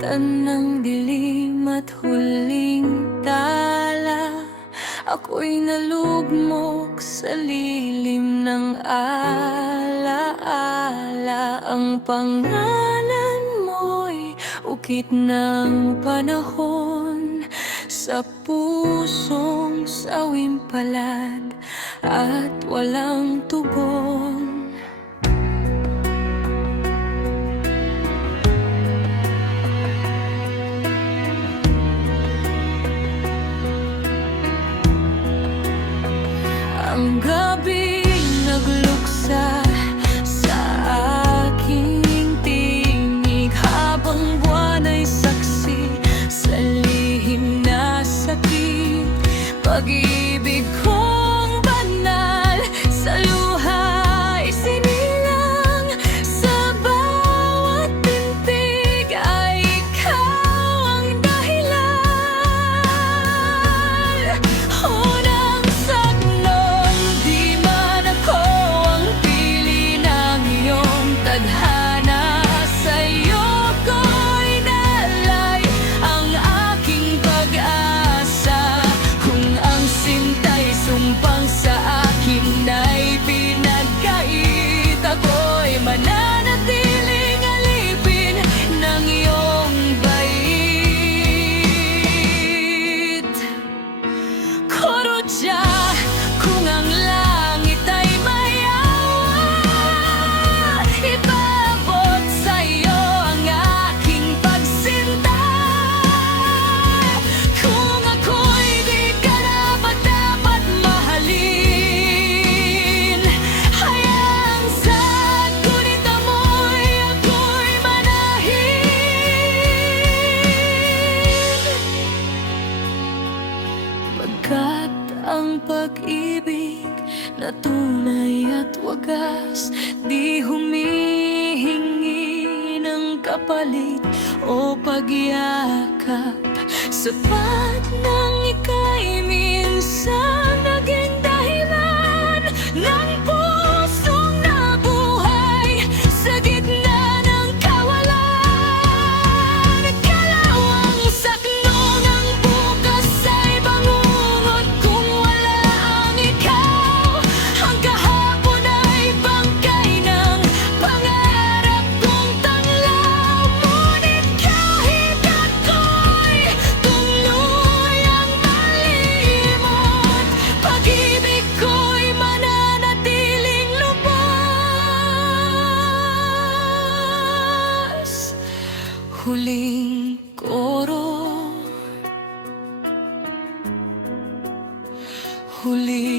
Nasugatan ng dilim at huling tala, ako'y nalugmok sa lilim ng alaala. Ang pangalan mo'y ukit ng panahon sa pusong sawing palad at walang tugon. Ang gabi nagluksa sa aking tinig, habang buwan ay saksi sa lihim na sakit. Pag-ibig kong banal sa luha isinilang, sa bawat tintig ay ikaw ang dahilan. Unang sagnong di man ako ang pili ng iyong tadhana, sa'yo ko'y nalay ang aking pag-asa. Kung ang sinta'y sumpang sa akin ay pinagkait, ako'y mananatiling alipin ng iyong bait. Korotya, kung ang langit ay mayawa, ipaabot sa'yo ang aking pagsinta. Kung ako'y di karapat-dapat mahalin, hayaang sa gunita mo'y ako'y manahin. Pagkat ang pag-ibig na tunay at wagas, di humihingi ng kapalit o pagyakap. Sapat nang ika'y minsan naging dahilan ng pusong nabuhay sa gitna ng kawalan. Kalawang saknong ang bukas ay bangungot kung wala ang ikaw. Ang kahapon ay bangkay ng pangarap kong tanglaw. Ngunit kahit ako'y tuluyang malimot, pag-ibig ko'y mananatiling lubos. Huling koro, huli